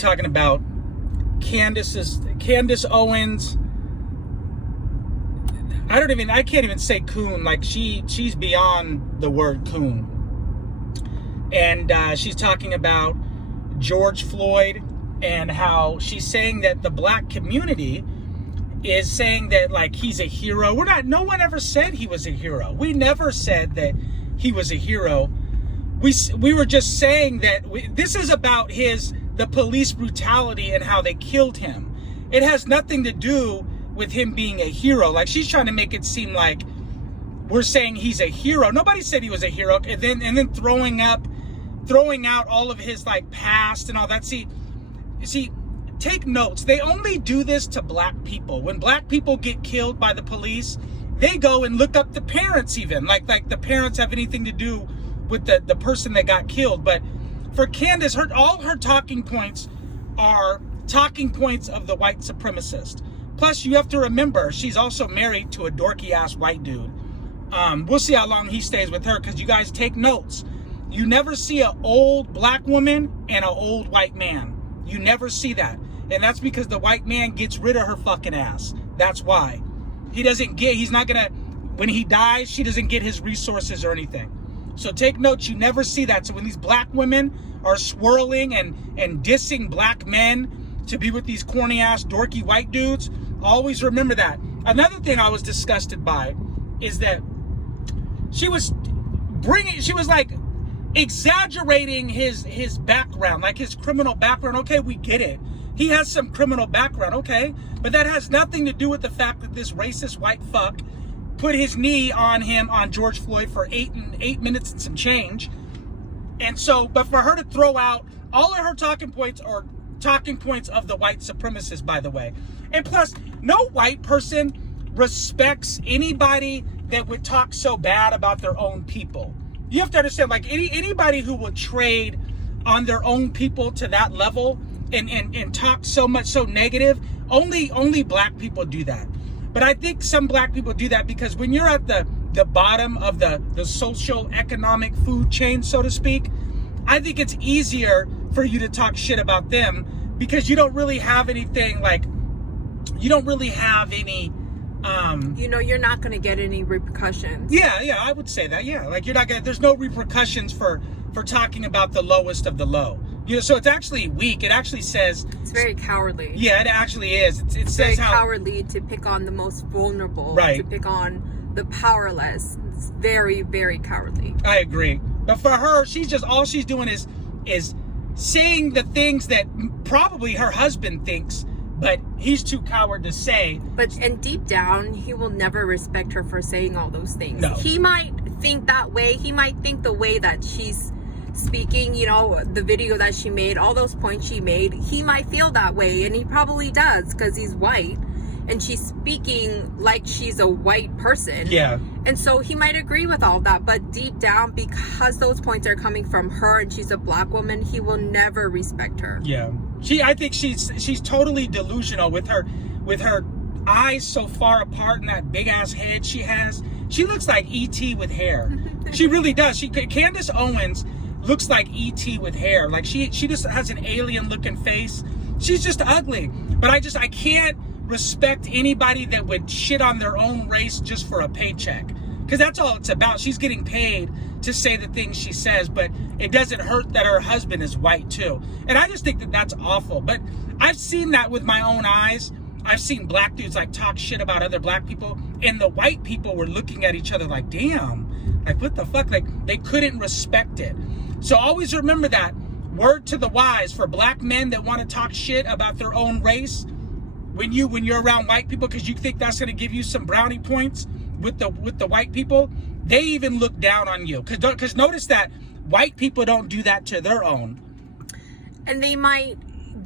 talking about Candace Owens. I can't even say coon. Like she's beyond the word coon. And she's talking about George Floyd and how she's saying that the black community is saying that like he's a hero. No one ever said he was a hero. We never said that he was a hero. We were just saying that this is about the police brutality and how they killed him. It has nothing to do with him being a hero. Like she's trying to make it seem like we're saying he's a hero. Nobody said he was a hero. And then throwing out all of his like past and all that. See, take notes. They only do this to black people. When black people get killed by the police, they go and look up the parents even. Like the parents have anything to do with the person that got killed. But for Candace, all her talking points are talking points of the white supremacist. Plus, you have to remember, she's also married to a dorky-ass white dude. We'll see how long he stays with her, because you guys take notes. You never see an old black woman and an old white man. You never see that. And that's because the white man gets rid of her fucking ass. That's why. He's not gonna, when he dies, she doesn't get his resources or anything. So take notes, you never see that. So when these black women are swirling and dissing black men to be with these corny ass dorky white dudes, always remember that. Another thing I was disgusted by is that she was like exaggerating his background, like his criminal background. Okay, we get it. He has some criminal background, okay, but that has nothing to do with the fact that this racist white fuck put his knee on George Floyd for 8 minutes and some change. And so, but for her to throw out all of her talking points are talking points of the white supremacists, by the way. And plus, no white person respects anybody that would talk so bad about their own people. You have to understand, like anybody who will trade on their own people to that level and talk so much so negative, only black people do that. But I think some black people do that because when you're at the bottom of the social economic food chain, so to speak, I think it's easier for you to talk shit about them because you don't really have anything like, you don't really have any, you're not going to get any repercussions. Yeah, I would say that. Yeah, like there's no repercussions for talking about the lowest of the low. So it's actually weak. It actually says it's very cowardly. Yeah, it actually is. It says very cowardly to pick on the most vulnerable, right? To pick on the powerless. It's very, very cowardly. I agree. But for her, all she's doing is saying the things that probably her husband thinks, but he's too coward to say. And deep down, he will never respect her for saying all those things. No. He might think that way. He might think the way that she's speaking, the video that she made, all those points she made, he might feel that way, and he probably does because he's white and she's speaking like she's a white person. Yeah. And so he might agree with all that, but deep down, because those points are coming from her and she's a black woman, he will never respect her. Yeah. I think she's totally delusional with her eyes so far apart and that big ass head she has. She looks like E.T. with hair. She really does. Candace Owens looks like E.T. with hair. Like she just has an alien looking face. She's just ugly. But I can't respect anybody that would shit on their own race just for a paycheck. Because that's all it's about. She's getting paid to say the things she says, but it doesn't hurt that her husband is white too. And I just think that that's awful. But I've seen that with my own eyes. I've seen black dudes like talk shit about other black people, and the white people were looking at each other like, damn, like what the fuck? Like they couldn't respect it. So always remember that. Word to the wise for black men that want to talk shit about their own race, when you're around white people because you think that's going to give you some brownie points with the white people, they even look down on you. Because notice that white people don't do that to their own. And they might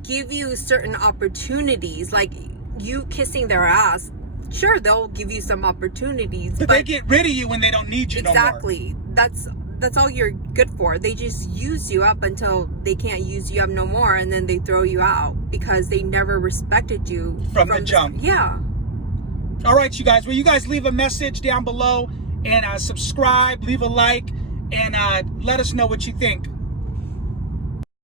give you certain opportunities, like you kissing their ass. Sure, they'll give you some opportunities, but they get rid of you when they don't need you exactly. No more. That's all you're good for. They just use you up until they can't use you up no more, and then they throw you out because they never respected you from the jump. Yeah. All right, you guys. Well, you guys leave a message down below and subscribe, leave a like, and let us know what you think.